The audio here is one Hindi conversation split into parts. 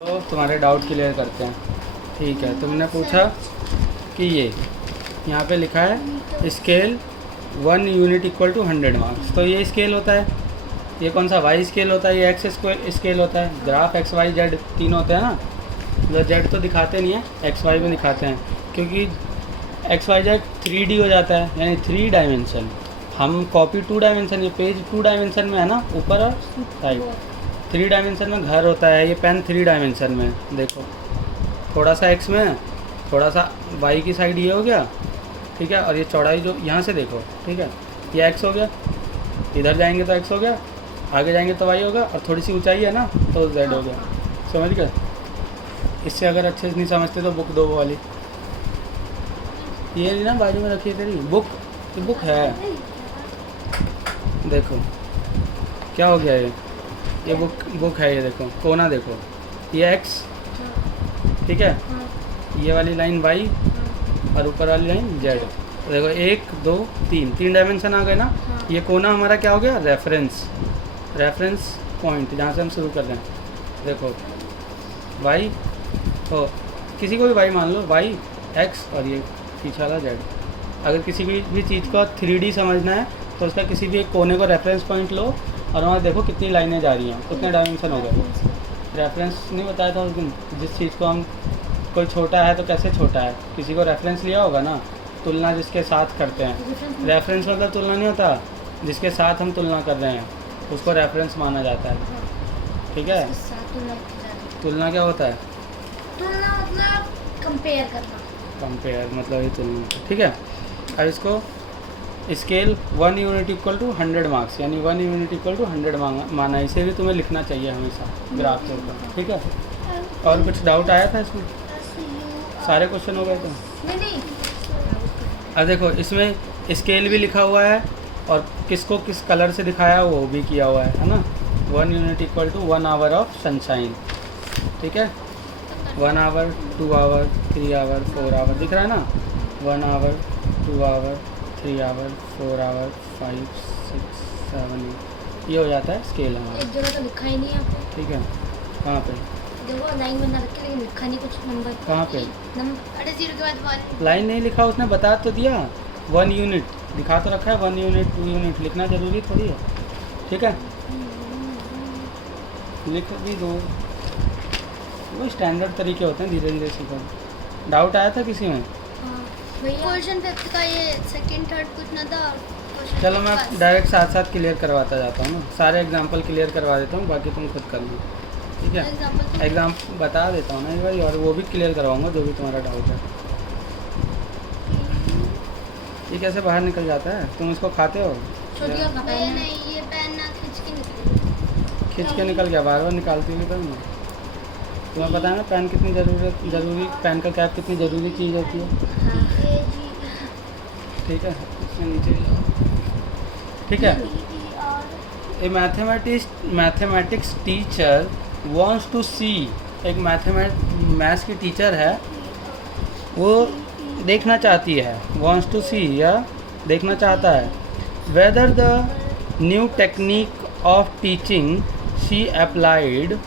तो तुम्हारे डाउट क्लियर करते हैं। ठीक है, तुमने पूछा कि ये यहाँ पे लिखा है scale 1 unit equal to 100 marks. तो ये स्केल होता है, ये कौन सा वाई स्केल होता है, ये एक्स स्केल होता है। ग्राफ एक्स वाई जेड तीन होते हैं ना, मतलब जेड तो दिखाते नहीं है, एक्स वाई में दिखाते हैं, क्योंकि एक्स वाई जेड 3D हो जाता है, यानी 3 डायमेंशन। हम कॉपी 2 डायमेंशन, ये पेज 2 डायमेंशन में है ना, ऊपर और साइड 3 डायमेंशन में घर होता है। ये पेन 3 डायमेंशन में, देखो थोड़ा सा एक्स में, थोड़ा सा वाई की साइड ये हो गया, ठीक है, और ये चौड़ाई जो यहाँ से देखो, ठीक है, ये एक्स हो गया, इधर जाएंगे तो एक्स हो गया, आगे जाएंगे तो वाई होगा, और थोड़ी सी ऊंचाई है ना तो जेड हो गया। समझ गए? इससे अगर अच्छे से नहीं समझते तो बुक दो वो वाली, ये ना बाजू में रखी है तेरी बुक, ये बुक है, देखो क्या हो गया ये बुक है, ये देखो कोना देखो, ये एक्स, ठीक है, ये वाली लाइन वाई और ऊपर वाली लाइन जेड। देखो 1 2 3 डायमेंशन आ गए ना। ये कोना हमारा क्या हो गया, रेफरेंस पॉइंट, जहाँ से हम शुरू कर रहे हैं। देखो वाई, तो किसी को भी वाई मान लो, वाई एक्स और ये पीछे वाला जेड। अगर किसी भी चीज़ को 3D समझना है तो उसका किसी भी एक कोने को रेफरेंस पॉइंट लो और वहाँ देखो कितनी लाइनें जा रही हैं, कितने डायमेंशन हो गए। रेफरेंस नहीं बताया था उस दिन, जिस चीज़ को हम, कोई छोटा है तो कैसे छोटा है, किसी को रेफरेंस लिया होगा ना, तुलना जिसके साथ करते हैं। रेफरेंस मतलब तुलना नहीं होता, जिसके साथ हम तुलना कर रहे हैं उसको रेफरेंस माना जाता है। ठीक है, तुलना क्या होता है? तुलना मतलब कंपेयर करना। कंपेयर मतलब ये तुलना। ठीक है, अब इसको scale 1 unit equal to 100 marks, यानी 1 यूनिट इक्वल टू 100 माना, इसे भी तुम्हें लिखना चाहिए हमेशा ग्राफ के ऊपर। ठीक है, और कुछ डाउट आया था इसमें? सारे क्वेश्चन हो गए थे? नहीं। अब देखो इसमें स्केल भी लिखा हुआ है और किसको किस कलर से दिखाया वो भी किया हुआ है ना। 1 unit equal to 1 hour of sunshine. ठीक है, 1 आवर 2 आवर 3 आवर 4 आवर दिख रहा है ना, 1 आवर 2 आवर 3 आवर 4 आवर 5 6 7 8, ये हो जाता है स्केल हमारा। एक जगह तो लिखा ही नहीं है आपको। ठीक है, कहाँ पे? देखो लाइन बना रखी लेकिन लिखा नहीं कुछ नंबर। कहाँ पे? नंबर 0 के बाद 1। लाइन नहीं लिखा, उसने बता तो दिया 1 यूनिट दिखा तो रखा है, 1 यूनिट 2 यूनिट लिखना जरूरी थोड़ी है। ठीक है, लिख भी दो, वो स्टैंडर्ड तरीके होते हैं, धीरे धीरे सीखो। डाउट आया था किसी में? क्वेश्चन 5 का ये सेकंड थर्ड पूछना था। चलो मैं डायरेक्ट साथ साथ क्लियर करवाता जाता हूँ ना, सारे एग्जांपल क्लियर करवा देता हूँ, बाकी तुम खुद कर लो। ठीक है, एग्जाम बता देता हूँ ना एक बार, और वो भी क्लियर करवाऊँगा जो भी तुम्हारा डाउट है। ये कैसे बाहर निकल जाता है? तुम इसको खाते हो? नहीं, ये पेन ना खींच के निकले। खींच के निकल गया, बार बार निकालती हुई पेन। तुम्हें पता है ना पेन कितनी ज़रूरी, पेन का कैप कितनी ज़रूरी चीज़ होती है। ठीक है, इसमें नीचे जाओ। ठीक है, ए मैथमेटिक्स टीचर वॉन्ट्स टू सी, एक मैथ्स की टीचर है, वो देखना चाहती है, वॉन्ट्स टू सी या देखना चाहता है, whether the new technique of teaching she applied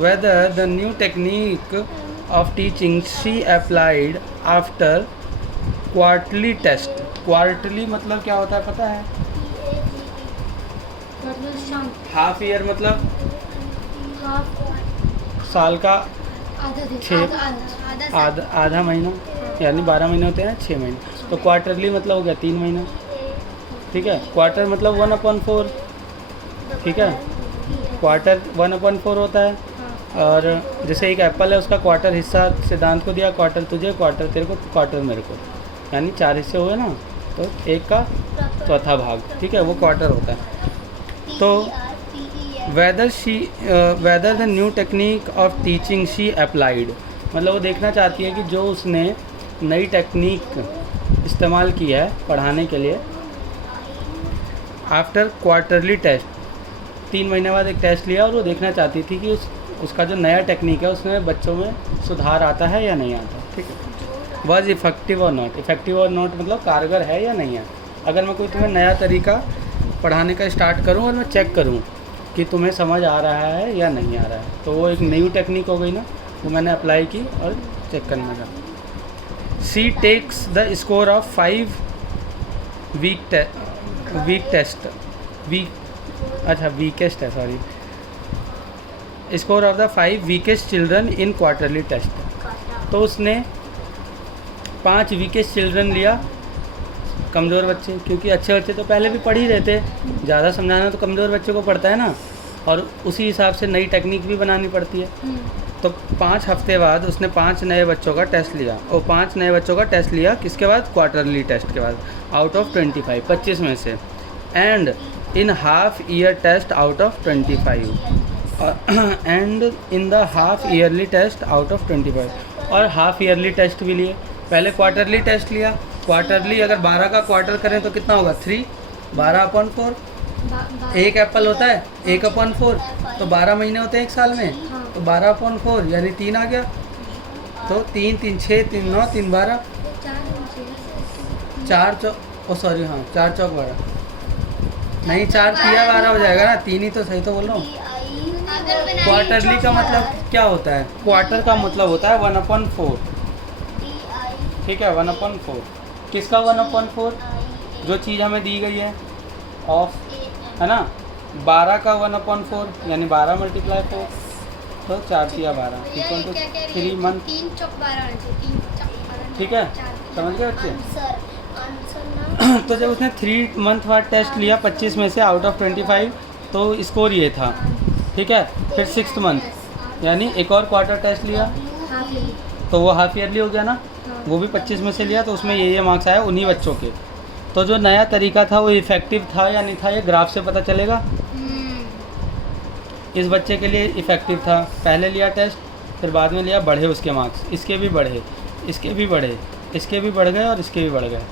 whether the new technique of teaching she applied after quarterly test। quarterly मतलब क्या होता है पता है? हाफ ईयर मतलब साल का आधा महीना, यानी 12 महीने होते हैं, 6 महीने। तो क्वार्टरली मतलब हो गया 3 महीना। ठीक है, क्वार्टर मतलब 1/4। ठीक है, क्वार्टर 1/4 होता है। और जैसे एक एप्पल है, उसका क्वार्टर हिस्सा सिद्धांत को दिया, क्वार्टर तुझे, क्वार्टर तेरे को, क्वार्टर मेरे को, यानी 4 हिस्से हुए ना, तो 1 का चौथा भाग। ठीक है, वो क्वार्टर होता है। तो whether the new technique of teaching she applied, मतलब वो देखना चाहती है कि जो उसने नई टेक्निक इस्तेमाल की है पढ़ाने के लिए, आफ्टर क्वार्टरली टेस्ट, 3 महीने बाद एक टेस्ट लिया, और वो देखना चाहती थी कि उसका जो नया टेक्निक है उसमें बच्चों में सुधार आता है या नहीं आता। ठीक है, वॉज इफेक्टिव और नॉट। इफेक्टिव और नॉट मतलब कारगर है या नहीं है। अगर मैं कोई तुम्हें नया तरीका पढ़ाने का स्टार्ट करूँ और मैं चेक करूँ कि तुम्हें समझ आ रहा है या नहीं आ रहा है। तो वो एक नई टेक्निक हो गई ना, वो मैंने अप्लाई की और चेक करने का। C takes the score of 5 weakest है, sorry, score of the 5 weakest children in quarterly test. तो उसने 5 वीकेस्ट चिल्ड्रन लिया, कमज़ोर बच्चे, क्योंकि अच्छे बच्चे तो पहले भी पढ़ ही रहे थे, ज़्यादा समझाना तो कमज़ोर बच्चे को पड़ता है ना, और उसी हिसाब से नई टेक्निक भी बनानी पड़ती है। तो 5 हफ्ते बाद उसने 5 नए बच्चों का टेस्ट लिया, और 5 नए बच्चों का टेस्ट लिया किसके बाद? क्वार्टरली टेस्ट के बाद, आउट ऑफ 25 में से, and in half year test out of 25, and in the half yearly test out of 25, और हाफ ईयरली टेस्ट भी लिए। पहले क्वार्टरली टेस्ट लिया, क्वार्टरली अगर 12 का क्वार्टर करें तो कितना होगा? 3, 12/4, एक एप्पल होता है 1/4, तो 12 महीने होते हैं एक साल में, तो 12/4 यानी 3 आ गया, तो 3 3 6 3 9 3 12, 4 चौक 12, नहीं 4 तिया 12 हो जाएगा ना, 3 ही तो सही तो बोल रहा हूँ। क्वार्टरली का मतलब क्या होता है? क्वार्टर का मतलब होता है 1/4, ठीक है, 1/4। किसका 1/4? जो चीज़ हमें दी गई है ऑफ, है ना, 12 का 1/4 यानी 12 × 4, तो 4 तिया 12 इक्वल टू 3 मंथ, 3 चौक 12 ठीक है, समझ गए बच्चे? तो जब उसने 3 मंथ बाद टेस्ट लिया 25 में से आउट ऑफ 25, तो स्कोर ये था, ठीक है। फिर 6th मंथ यानी एक और क्वार्टर टेस्ट लिया, तो वो हाफ ईयरली हो गया ना, वो भी 25 में से लिया, तो उसमें ये मार्क्स आया उन्हीं बच्चों के। तो जो नया तरीका था वो इफ़ेक्टिव था या नहीं था, ये ग्राफ से पता चलेगा। इस बच्चे के लिए इफ़ेक्टिव था, पहले लिया टेस्ट, फिर बाद में लिया, बढ़े उसके मार्क्स, इसके भी बढ़े, इसके भी बढ़े, इसके भी बढ़ गए और इसके भी बढ़ गए,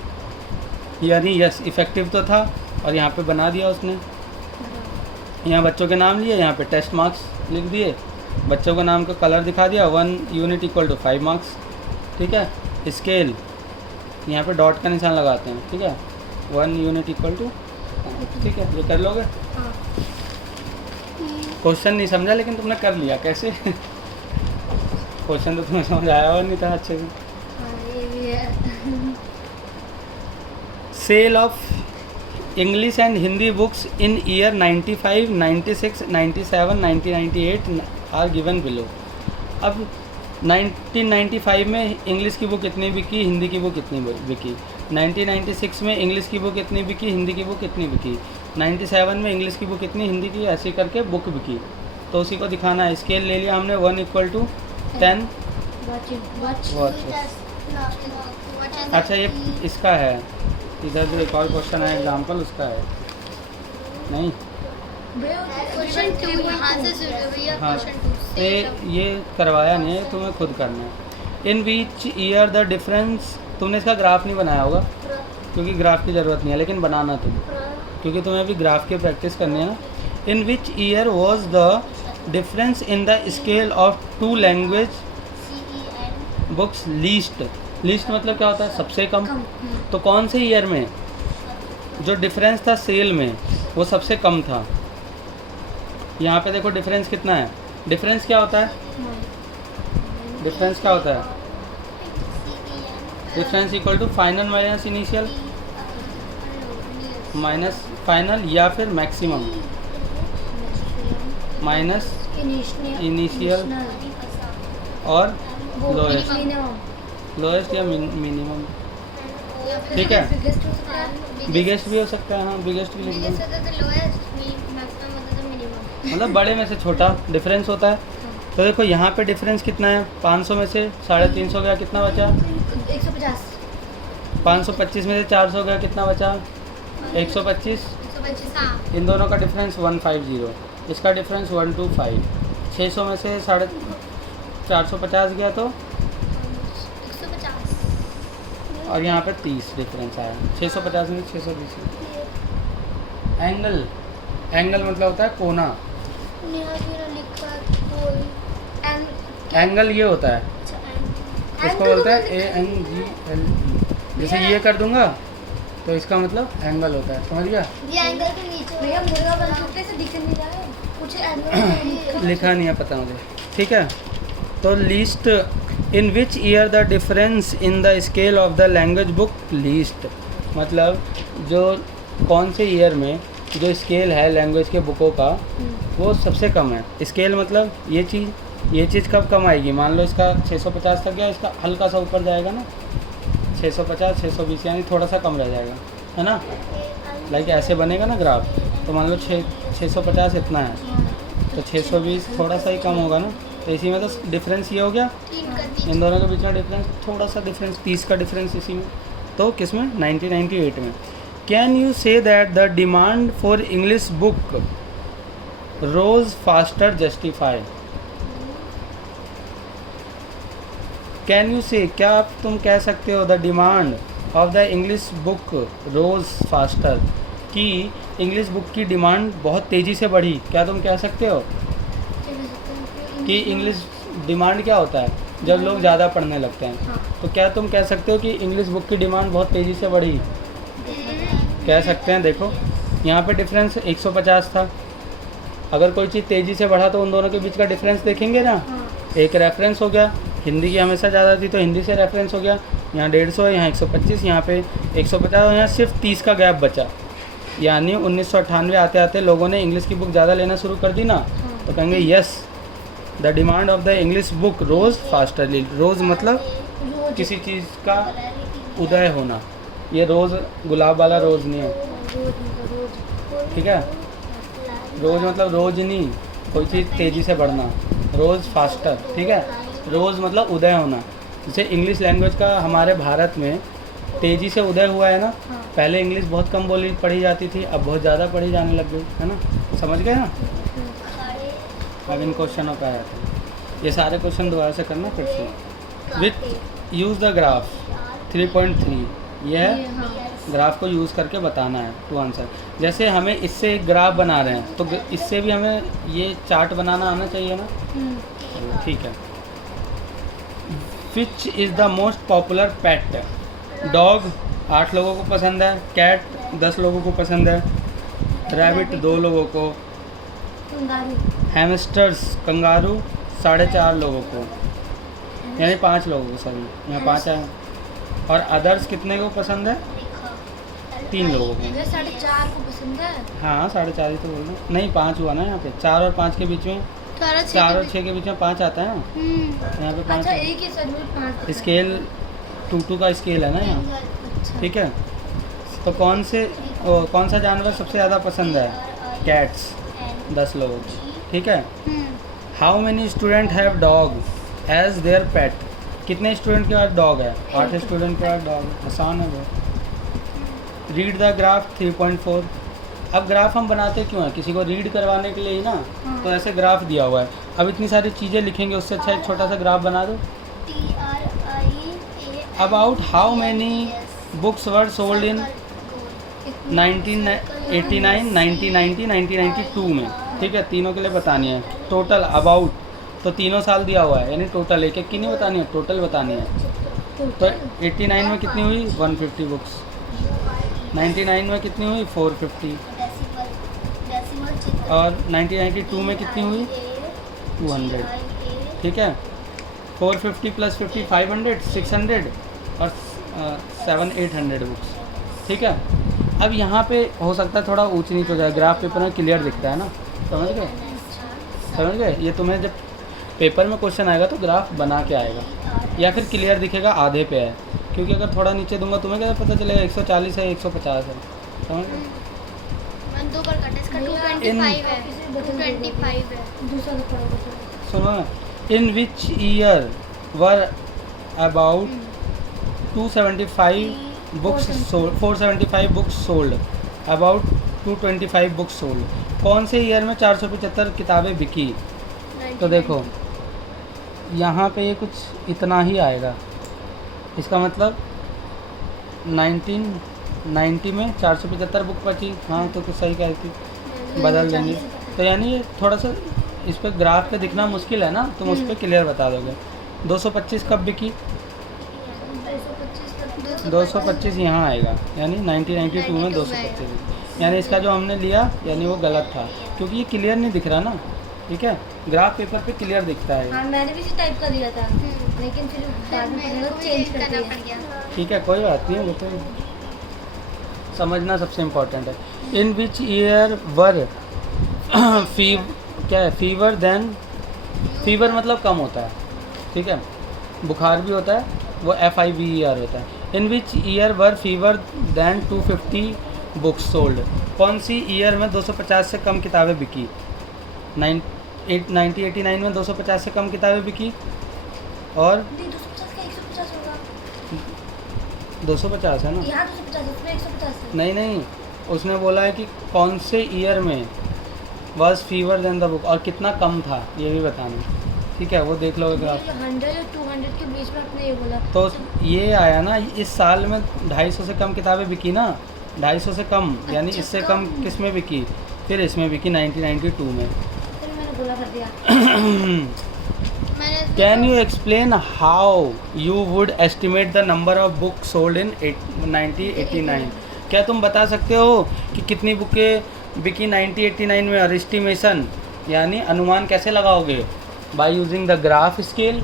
यानी यस इफ़ेक्टिव तो था। और यहाँ पे बना दिया उसने, यहाँ बच्चों के नाम लिए, यहाँ पे टेस्ट मार्क्स लिख दिए, बच्चों का नाम का कलर दिखा दिया, 1 यूनिट इक्वल टू 5 मार्क्स, ठीक है। स्केल यहाँ पे डॉट का निशान लगाते हैं, ठीक है, 1 यूनिट इक्वल टू, ठीक है, ये कर लोगे। क्वेश्चन नहीं समझा लेकिन तुमने कर लिया, कैसे? क्वेश्चन तो तुम्हें समझ आया और नहीं था अच्छे से। Sale of English and Hindi books in year 95, 96, 97, 1998 are given below. अब 1995 में इंग्लिश की बुक कितनी बिकी, हिंदी की बुक कितनी बिकी, 1996 में इंग्लिश की बुक कितनी बिकी, हिंदी की बुक कितनी बिकी, 97 में इंग्लिश की बुक कितनी, हिंदी की, ऐसे करके बुक बिकी। तो उसी को दिखाना है। स्केल ले लिया हमने 1 = 10 वॉच। अच्छा ये इसका है, इधर जो एक और क्वेश्चन है एग्जाम्पल उसका है, नहीं क्वेश्चन 2 यहाँ से शुरू हुई है, हाँ, क्वेश्चन 2 ये करवाया नहीं है, तुम्हें खुद करना है। In which year the difference, तुमने इसका ग्राफ नहीं बनाया होगा क्योंकि ग्राफ की ज़रूरत नहीं है, लेकिन बनाना तुम, क्योंकि तुम्हें अभी ग्राफ की प्रैक्टिस करनी है ना। In which year was the difference in the scale of 2 language books least. Least मतलब क्या होता है? सबसे कम। तो कौन से ईयर में जो डिफरेंस था सेल में वो सबसे कम था? यहाँ पे देखो डिफरेंस कितना है। डिफरेंस क्या होता है? डिफरेंस क्या होता है? Difference equal to final minus initial minus final, या फिर मैक्सिमम माइनस इनिशियल और लोएस्ट या मिनिमम, ठीक है। बिगेस्ट भी हो सकता है, हाँ बिगेस्ट भी लिख दें, मतलब बड़े में से छोटा डिफरेंस होता है। तो देखो यहाँ पे डिफरेंस कितना है? 500 में से 350 गया, कितना बचा? 150। 525 में से 400 गया, कितना बचा? 125। इन दोनों का डिफरेंस 150, इसका डिफरेंस 125। 600 में से 450 गया तो 150, और यहाँ पे 30 डिफरेंस आया। 650 में 620। एंगल, एंगल मतलब होता है कोना। एंगल ये होता है, इसको बोलते हैं ANGLE। जैसे ये कर दूंगा तो इसका मतलब एंगल होता है, समझ गया? ये एंगल के नीचे भैया मुर्गा बन सकते से दिख नहीं रहा है कुछ एंगल लिखा नहीं है पता मुझे, ठीक है। तो least in which year the difference in the scale of the language book least, मतलब जो कौन से ईयर में जो स्केल है लैंग्वेज के बुकों का वो सबसे कम है। स्केल मतलब ये चीज़ कब कम आएगी, मान लो इसका 650 तक गया, इसका हल्का सा ऊपर जाएगा ना, 650 620 यानी थोड़ा सा कम रह जाएगा, है ना। लाइक ऐसे बनेगा ना ग्राफ, तो मान लो 650 इतना है, तो 620 थोड़ा सा ही कम होगा ना। तो इसी में तो डिफरेंस ये हो गया, 3 का 3 इन दोनों के बीच में डिफरेंस, थोड़ा सा डिफरेंस 30 का डिफरेंस इसी में। तो किस में? 1998 में। Can you say that the demand for English book rose faster justify. Can you say, क्या आप तुम कह सकते हो, the demand of the English book rose faster, कि इंग्लिश बुक की डिमांड बहुत तेज़ी से बढ़ी, क्या तुम कह सकते हो कि इंग्लिश डिमांड क्या होता है जब लोग ज़्यादा पढ़ने लगते हैं, तो क्या तुम कह सकते हो कि इंग्लिश बुक की डिमांड बहुत तेज़ी से बढ़ी? कह सकते हैं। देखो यहाँ पे डिफरेंस 150 था, अगर कोई चीज़ तेज़ी से बढ़ा तो उन दोनों के बीच का डिफरेंस देखेंगे ना, एक रेफरेंस हो गया, हिंदी की हमेशा ज़्यादा थी तो हिंदी से रेफरेंस हो गया, यहाँ 150 है, यहाँ 125, यहाँ पे 150 और यहाँ सिर्फ 30 का गैप बचा, यानी 1998 आते आते लोगों ने इंग्लिश की बुक ज़्यादा लेना शुरू कर दी ना, तो कहेंगे yes the demand of the English book rose fasterly. Rose मतलब किसी चीज़ का उदय होना, ये रोज़ गुलाब वाला रोज़ नहीं है, ठीक है। रोज़ मतलब रोज़ नहीं, कोई चीज़ तेज़ी से बढ़ना, रोज़ फास्टर, ठीक है। रोज़ मतलब उदय होना, जैसे इंग्लिश लैंग्वेज का हमारे भारत में तेज़ी से उदय हुआ है ना। पहले इंग्लिश बहुत कम बोली पढ़ी जाती थी, अब बहुत ज़्यादा पढ़ी जाने लग गई, है ना, समझ गए ना। अब इन क्वेश्चनों पर आया था, ये सारे क्वेश्चन दोबारा से करना फिर से। विथ यूज़ द ग्राफ 3.3, यह ग्राफ को यूज़ करके बताना है टू आंसर। जैसे हमें इससे एक ग्राफ बना रहे हैं तो इससे भी हमें ये चार्ट बनाना आना चाहिए ना, ठीक है। Which is the most popular pet, dog 8 लोगों को पसंद है, कैट 10 लोगों को पसंद है, रैबिट 2 लोगों को, हैमस्टर्स कंगारू 4.5 लोगों को, यानी 5 लोगों को, सभी यहाँ 5 है। और अदर्स कितने को पसंद है? 3 लोगों को। 4.5 को पसंद है। हाँ 4.5 ही तो बोल रहे हैं, नहीं 5 हुआ ना यहाँ पे, 4 और 5 के बीच में, 4 और 6 के बीच में 5 आता है ना, यहाँ पे 5। अच्छा एक ही सर 5 स्केल 2 का स्केल है ना यहाँ, ठीक है। तो कौन सा जानवर सबसे ज़्यादा पसंद है? कैट्स 10 लोगों को, ठीक है। How many student have dog as their pet, कितने स्टूडेंट के पास डॉग है? 8 स्टूडेंट के पास डॉग है, आसान है वो। रीड द ग्राफ 3.4, अब ग्राफ हम बनाते क्यों हैं? किसी को रीड करवाने के लिए ही ना, तो ऐसे ग्राफ दिया हुआ है। अब इतनी सारी चीज़ें लिखेंगे, उससे अच्छा एक छोटा सा ग्राफ बना दो। About how many books were sold in 1989, 1990, 1992 में, ठीक है। तीनों के लिए बतानी है टोटल। अबाउट तो तीनों साल दिया हुआ है, यानी टोटल एक एक की नहीं बतानी है, टोटल बतानी है। तो 89 में कितनी हुई? 150 बुक्स। 99 में कितनी हुई? 450। और 1992 में कितनी हुई? 200, ठीक है। 450 + 50 500, 600 और 700-800 बुक्स, ठीक है। अब यहाँ पे हो सकता है थोड़ा ऊंच नीच हो जाए, ग्राफ पेपर में क्लियर दिखता है ना, समझ गए? समझ गए? ये तुम्हें जब पेपर में क्वेश्चन आएगा तो ग्राफ बना के आएगा, या फिर क्लियर दिखेगा आधे पे है, क्योंकि अगर थोड़ा नीचे दूंगा तुम्हें क्या पता चलेगा 140 है 150 है, समझ गए? सुनो, in which year were about 275 books sold, 475 books sold, about 225 books sold, कौन से ईयर में 475 किताबें बिकी? तो देखो यहाँ पे ये कुछ इतना ही आएगा, इसका मतलब 1990 में 475 बुक बची। हाँ तो कुछ सही कह थी, बदल देंगे। तो यानी ये थोड़ा सा इस पर ग्राफ पे दिखना मुश्किल है ना, तुम उस पर क्लियर बता दोगे। 225 कब बिकी? 225 यहाँ आएगा, यानी 1992 में 225, यानी इसका जो हमने लिया यानी वो गलत था, क्योंकि ये क्लियर नहीं दिख रहा ना, ठीक है। ग्राफ पेपर पे क्लियर दिखता है, हाँ मैंने भी इसी टाइप कर दिया था, लेकिन फिर बाद में पता लगा चेंज कर करना दिया। पड़ गया। ठीक है, कोई बात नहीं, वो तो समझना सबसे इम्पोर्टेंट है। इन विच ईयर वर क्या है, फीवर देन, फीवर मतलब कम होता है, ठीक है, बुखार भी होता है, वो FIVER होता है। In which year were fewer than 250 books sold, कौन सी ईयर में 250 से कम किताबें बिकी? 1989 में 250 से कम किताबें बिकी, और नहीं 250 का 150 होगा, 250 है ना? यहाँ 250 इसमें 150 है। नहीं, उसने बोला है कि कौन से ईयर में was fewer than the book, और कितना कम था ये भी बताना, ठीक है, वो देख लो ग्राफ। 100 और 200 के बीच में आपने ये बोला, तो ये आया ना, इस साल में 250 से कम किताबें बिकी ना, 250 से कम, यानी अच्छा, इससे कम किस में बिकी? फिर इसमें बिकी 1992 में। फिर मैंने बोला कर दिया। मैंने can you explain how you would estimate the number of book sold in 1989? क्या तुम बता सकते हो कि कितनी बुकें बिकी 1989 में, और एस्टिमेशन यानी अनुमान कैसे लगाओगे? By using the graph scale,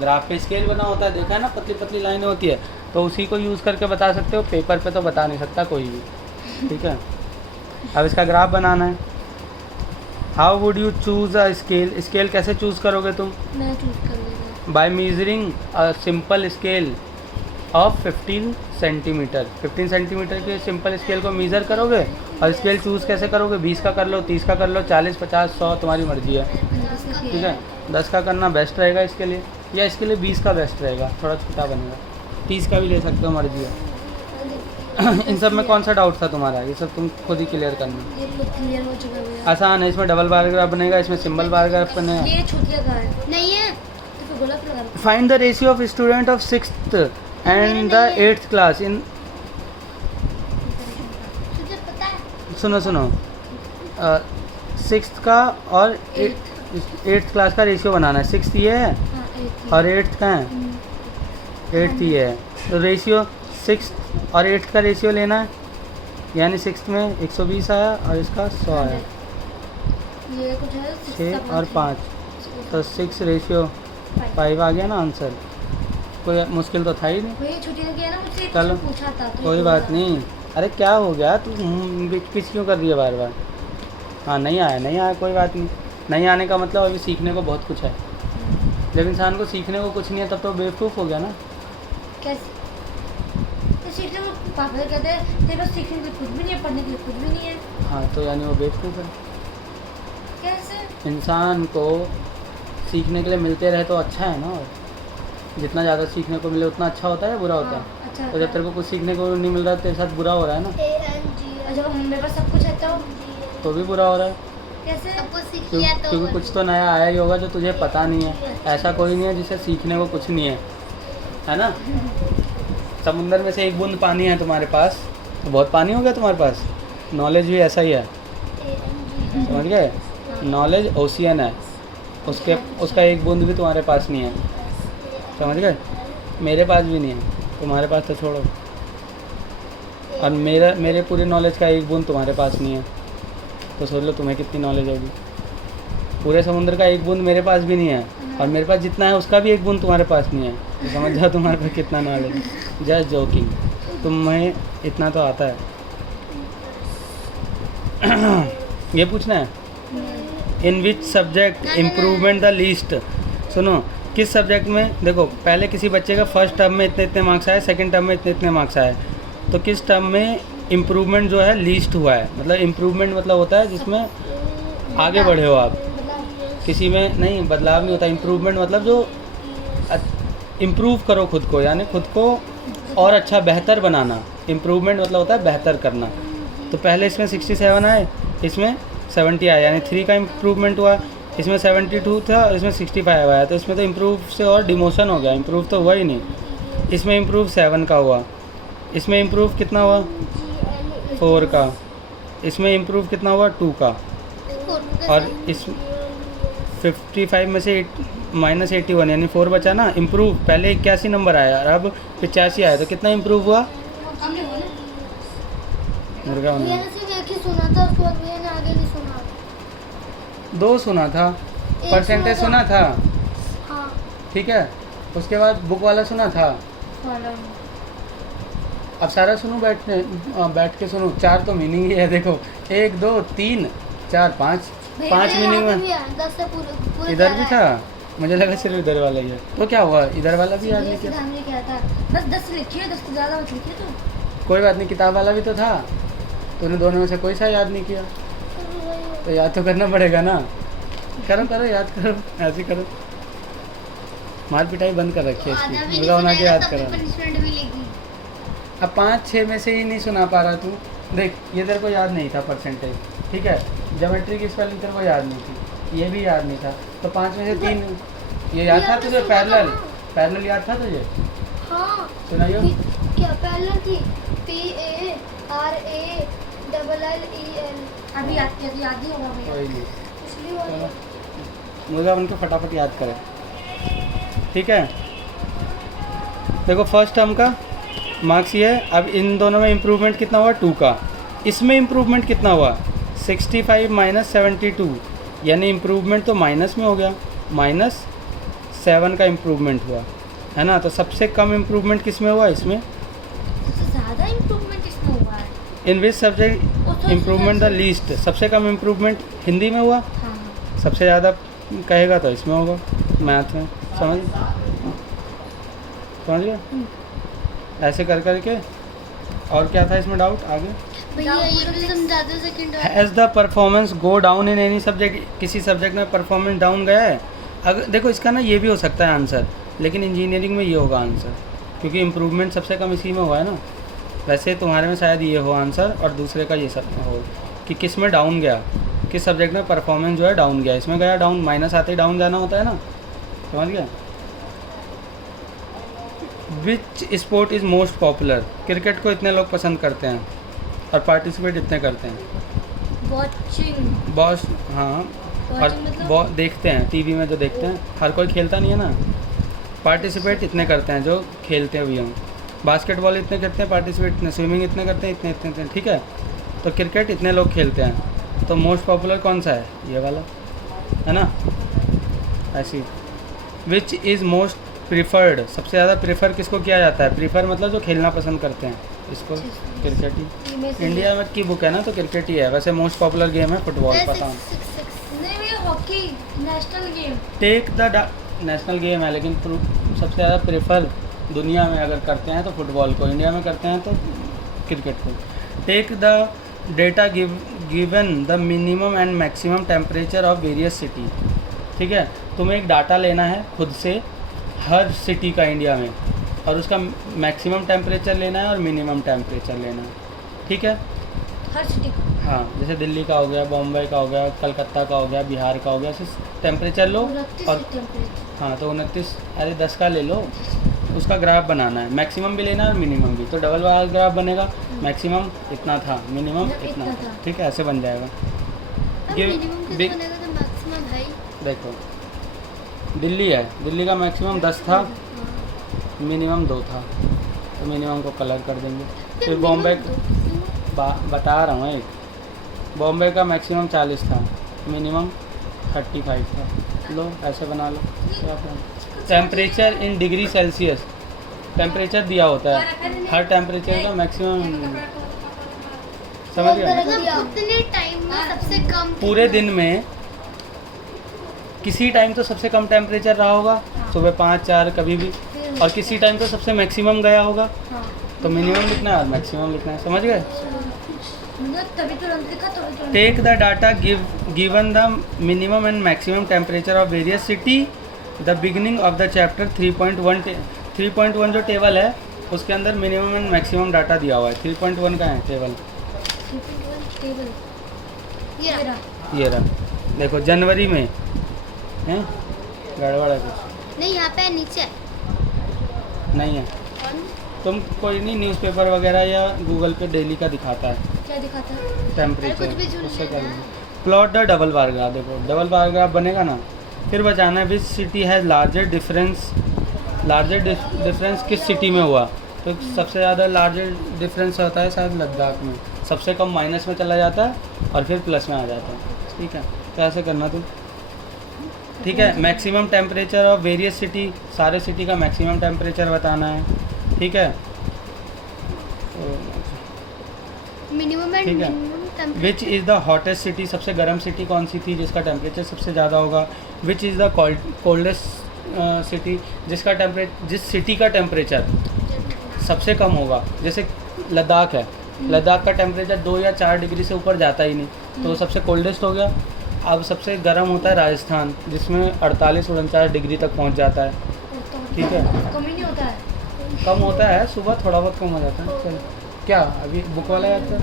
graph पे स्केल बना होता है, देखा है ना, पतली पतली लाइनें होती है, तो उसी को यूज़ करके बता सकते हो, पेपर पे तो बता नहीं सकता कोई भी, ठीक है। अब इसका ग्राफ बनाना है। How would you choose a scale, scale कैसे चूज़ करोगे तुम? मैं चूज कर लेगा। By measuring a simple scale of 15 centimetre, 15 centimetre के सिंपल स्केल को मीज़र करोगे, और स्केल चूज़ कैसे करोगे? 20 का कर लो, 30 का कर लो, 40, 50, 100 तुम्हारी मर्जी है, ठीक है। 10 का करना बेस्ट रहेगा इसके लिए, या इसके लिए 20 का बेस्ट रहेगा, थोड़ा छोटा बनेगा, 30 का भी ले सकते हो, मर्जी है। इन सब में कौन सा डाउट था तुम्हारा? ये सब तुम खुद ही क्लियर करना, ये लोग क्लियर हो चुका है। आसान है। इसमें डबल बार ग्राफ बनेगा, इसमें सिंबल बार ग्राफ बनेगा। ये छुटिया का है, नहीं है, तो फिर गलत लगा रहा। Find the ratio of student of 6th and the 8th class in, तुझे पता है? सुनो 6th का और 8th क्लास का रेशियो बनाना है। 6th ये है हाँ 8 और 8th का है, 8th ये है, तो रेशियो 6th और 8th का रेशियो लेना है, यानी 6th में 120 आया और इसका 100 आया, ये कुछ है 6 और 5, तो 6 रेशियो 5 आ गया ना आंसर। कोई मुश्किल तो था ही नहीं। भैया छुट्टी लगी है ना, मुझसे चलो, पूछा था तो कोई बात नहीं। अरे क्या हो गया, तू पिच क्यों कर रही है बार बार? हाँ नहीं आया, कोई बात नहीं। नहीं आने का मतलब अभी सीखने को बहुत कुछ है, जब इंसान को सीखने को कुछ नहीं है तब तो बेवकूफ़ हो गया ना। कैसे तो सीखने में पापा तो कहते हैं तेरे पास सीखने के लिए कुछ भी नहीं है, पढ़ने के लिए कुछ भी नहीं है। हाँ तो यानी वो बेवकूफ़ है। कैसे? इंसान को सीखने के लिए मिलते रहे तो अच्छा है ना, और जितना ज़्यादा सीखने को मिले उतना अच्छा होता है या बुरा होता है? हाँ, अच्छा तो जब तेरे को कुछ सीखने को नहीं मिल रहा तेरे साथ बुरा हो रहा है ना, और जब मेरे पास सब कुछ है तो भी बुरा हो रहा है, कैसे? सब कुछ सीख लिया तो क्योंकि कुछ तो नया आया ही होगा जो तुझे पता नहीं है। ऐसा कोई नहीं है जिसे सीखने को कुछ नहीं है ना। समुंदर में से एक बूंद पानी है तुम्हारे पास तो बहुत पानी हो गया तुम्हारे पास। नॉलेज भी ऐसा ही है, समझ गए? नॉलेज ओशियन है, उसका एक बूंद भी तुम्हारे पास नहीं है, समझ गए? मेरे पास भी नहीं है, तुम्हारे पास तो छोड़ो, और मेरे पूरे नॉलेज का एक बूंद तुम्हारे पास नहीं है, तो सोच लो तुम्हें कितनी नॉलेज होगी। पूरे समुद्र का एक बूंद मेरे पास भी नहीं है, और मेरे पास जितना है उसका भी एक बूंद तुम्हारे पास नहीं है, तो समझ जाओ तुम्हारे पास कितना नॉलेज है। जस्ट जोकिंग, तुम्हें इतना तो आता है। ये पूछना है, in which subject improvement the least. सुनो, किस सब्जेक्ट में, देखो पहले किसी बच्चे का फर्स्ट टर्म में इतने इतने मार्क्स आए, सेकंड टर्म में इतने इतने मार्क्स आए, तो किस टर्म में इम्प्रूवमेंट जो है लीस्ट हुआ है। मतलब इम्प्रूवमेंट मतलब होता है जिसमें आगे बढ़े हो आप, किसी में नहीं बदलाव नहीं होता। इम्प्रूवमेंट मतलब जो इम्प्रूव करो खुद को, यानी खुद को और अच्छा बेहतर बनाना। इम्प्रूवमेंट मतलब होता है बेहतर करना। तो पहले इसमें 67 आए, इसमें 70 आया, यानी 3 का इम्प्रूवमेंट हुआ। इसमें 72 था और इसमें 65 आया, तो इसमें तो इम्प्रूव से और डिमोशन हो गया, इम्प्रूव तो हुआ ही नहीं। इसमें इम्प्रूव 7 का हुआ, इसमें इम्प्रूव कितना हुआ 4 का, इसमें इम्प्रूव कितना हुआ 2 का, और 55 में से -81 यानी 4 बचा ना। इम्प्रूव, पहले 81 नंबर आया और अब 85 आया, तो कितना इम्प्रूव हुआ? हमने बोला मुर्गा भैया बना। ने सिर्फ एक ही सुना था, उसके बाद भैया ने आगे नहीं सुना। 2 सुना था, एक परसेंटेज सुना था, हाँ ठीक है। उसके बाद बुक वाला सुना था। फॉलो अब सारा सुनो, बैठ के सुनो। 4 तो मीनिंग ही है, देखो 1 2 3 4 5 5 मीनिंग में। 10 से पूरे इधर भी था, मुझे लगा सिर्फ इधर वाला ही है। तो क्या हुआ, इधर वाला भी याद नहीं किया? हमने क्या था, बस 10 लिखिए, 10 से ज़्यादा मत लिखिए। तो कोई बात नहीं, किताब वाला भी तो था, तूने दोनों में से कोई सा याद नहीं किया? तो याद तो करना पड़ेगा ना। करो करो, याद करो, ऐसे करो। मार पिटाई बंद कर रखी है इसकी, मुर्गा बना के याद करो। पनिशमेंट मिलेगी। अब 5-6 में से ही नहीं सुना पा रहा तू। देख, ये तेरे को याद नहीं था परसेंटेज, ठीक है। ज्योमेट्री की स्पेलिंग तेरे को याद नहीं थी, ये भी याद नहीं था, तो 5 में से 3 ये याद था तुझे? पैरेलल याद था तुझे? हाँ सुनाइयो। क्या पैरेलल थी? PARALLEL। अभी याद किया तो याद ही होगा भैया। कोई नहीं, पिछली वाली चलो मुर्गा बन के फटाफट याद करें, ठीक है। देखो फर्स्ट टर्म का मार्क्स ये है। अब इन दोनों में इम्प्रूवमेंट कितना हुआ? 2 का। इसमें इम्प्रूवमेंट कितना हुआ? 65 - 72, यानी इम्प्रूवमेंट तो माइनस में हो गया, -7 का इम्प्रूवमेंट हुआ, है ना। तो सबसे कम इम्प्रूवमेंट किस में हुआ? इसमें। सबसे ज़्यादा इम्प्रूवमेंट इसमें हुआ है। In which subject improvement the least? सबसे कम इम्प्रूवमेंट हिंदी में हुआ, हाँ सबसे ज़्यादा कहेगा तो इसमें होगा, मैथ में। समझ गया? ऐसे कर करके। और क्या था इसमें डाउट आगे? भैया ये भी समझा दो second. Has the performance go down in any subject? किसी सब्जेक्ट में परफॉर्मेंस डाउन गया है? अगर देखो, इसका ना ये भी हो सकता है आंसर, लेकिन इंजीनियरिंग में ये होगा आंसर, क्योंकि इम्प्रूवमेंट सबसे कम इसी में हुआ है ना। वैसे तुम्हारे में शायद ये हो आंसर, और दूसरे का ये सब हो कि किस में डाउन गया, किस सब्जेक्ट में परफॉर्मेंस जो है डाउन गया। इसमें गया डाउन, माइनस आते ही डाउन जाना होता है ना, समझ गया। Which sport is most popular? Cricket को इतने लोग पसंद करते हैं और पार्टिसिपेट इतने करते हैं। वॉचिंग। बॉस, हाँ, और Watching मतलब? देखते हैं टीवी में जो देखते हैं, हर कोई खेलता नहीं है ना। पार्टिसिपेट इतने करते हैं जो खेलते हुए हों। बास्केटबॉल इतने करते हैं पार्टिसिपेट, इतने स्विमिंग इतने करते हैं, इतने इतने इतने, ठीक है। तो क्रिकेट इतने लोग खेलते हैं, तो मोस्ट पॉपुलर कौन सा है? ये वाला, है ना। ऐसी। Which is most preferred? सबसे ज़्यादा प्रीफर किसको किया जाता है? प्रीफर मतलब जो खेलना पसंद करते हैं, इसको क्रिकेट ही। इंडिया में की बुक है ना, तो क्रिकेट ही है। वैसे मोस्ट पॉपुलर गेम है फुटबॉल, पता नहीं। नहीं भैया, hockey national game. Take the national game है, लेकिन सबसे ज़्यादा प्रेफर दुनिया में अगर करते हैं तो फुटबॉल को, इंडिया में करते हैं तो क्रिकेट को। Take the data given the minimum and maximum temperature of various city. ठीक है, तुम्हें एक डाटा लेना है खुद से हर सिटी का इंडिया में, और उसका मैक्सिमम टेम्परेचर लेना है और मिनिमम टेम्परेचर लेना है, ठीक है। हर सिटी का। हाँ, जैसे दिल्ली का हो गया, बॉम्बे का हो गया, कलकत्ता का हो गया, बिहार का हो गया, ऐसे टेम्परेचर लो। और हाँ, तो 29, अरे 10 का ले लो, उसका ग्राफ बनाना है। मैक्सिमम भी लेना है और मिनिमम भी, तो डबल वाला ग्राफ बनेगा। मैक्सिमम इतना था, मिनिमम इतना था, ठीक है, ऐसे बन जाएगा। देखो दिल्ली है, दिल्ली का मैक्सिमम 10 था, मिनिमम 2 था, तो मिनिमम को कलर कर देंगे। फिर बॉम्बे बता रहा हूँ, एक बॉम्बे का मैक्सिमम 40 था, मिनिमम 35 था। लो ऐसे बना लो। Temperature in degree Celsius, temperature दिया होता है, हर टेम्परेचर का मैक्सिमम, समझ गए। कितने टाइम में सबसे कम? पूरे दिन में किसी टाइम तो सबसे कम टेम्परेचर रहा होगा, सुबह 5-4 कभी भी, और किसी टाइम तो सबसे मैक्सिमम गया होगा, तो मिनिमम लिखना है और मैक्सिमम लिखना है, समझ गए। Take the data given the minimum and maximum temperature of various city, the beginning of the chapter 3.1 जो टेबल है उसके अंदर मिनिमम एंड मैक्सिमम डाटा दिया हुआ है। 3.1 का है टेबल, ये रहा। देखो जनवरी में है, गड़बड़ है कुछ, नहीं यहाँ पे नीचे नहीं है। तुम कोई नहीं, न्यूज़पेपर वगैरह या गूगल पे डेली का दिखाता है क्या दिखाता है? टेम्परेचर, कुछ भी झूठ उससे नहीं कर है। लेंगे। Plot the double bar graph, देखो डबल बार ग्राफ बनेगा ना, फिर बताना है which city has larger difference किस सिटी में हुआ। तो सबसे ज़्यादा लार्जर डिफरेंस होता है शायद लद्दाख में, सबसे कम माइनस में चला जाता है और फिर प्लस में आ जाता है। ठीक है, तो ऐसे करना तुम। ठीक है, maximum temperature of various city, सारे सिटी का मैक्सिमम टेम्परेचर बताना है। ठीक है, मिनिमम एंड ठीक है। Minimum temperature. Which is the hottest city, सबसे गर्म सिटी कौन सी थी जिसका टेम्परेचर सबसे ज़्यादा होगा। Which is the coldest city, जिस सिटी का टेम्परेचर सबसे कम होगा। जैसे लद्दाख है, लद्दाख का टेम्परेचर 2 या 4 डिग्री से ऊपर जाता ही नहीं, तो वो सबसे कोल्डेस्ट हो गया। अब सबसे गर्म होता है राजस्थान, जिसमें 48-49 डिग्री तक पहुंच जाता है। ठीक है, कम ही नहीं होता है। कम होता है, सुबह थोड़ा बहुत कम हो जाता है। चलो, क्या अभी बुक वाला याद कर।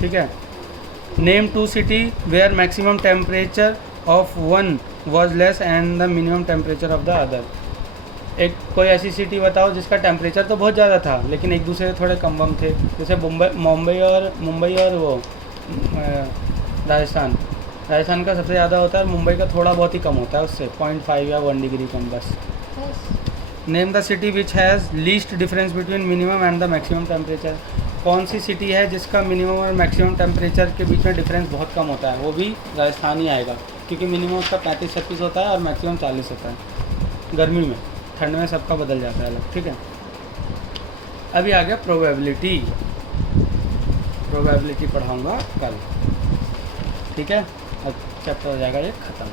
ठीक है, name 2 city where maximum temperature of one was less and the minimum temperature of the other. एक कोई ऐसी सिटी बताओ जिसका टेम्परेचर तो बहुत ज़्यादा था लेकिन एक दूसरे से थोड़े कम थे। जैसे मुंबई और वो राजस्थान का सबसे ज़्यादा होता है, मुंबई का थोड़ा बहुत ही कम होता है, उससे 0.5 या 1 डिग्री कम बस। Name the city which has least difference between minimum and the maximum temperature. कौन सी सिटी है जिसका मिनिमम और मैक्सिमम टेम्परेचर के बीच में डिफरेंस बहुत कम होता है, वो भी राजस्थान ही आएगा, क्योंकि मिनिमम उसका 35-36 होता है और मैक्सिमम 40 होता है गर्मी में। ठंड में सबका बदल जाता है अलग। ठीक है, अभी आ गया प्रोबेबिलिटी पढ़ाऊँगा कल। ठीक है, अब चैप्टर हो जाएगा ये ख़त्म।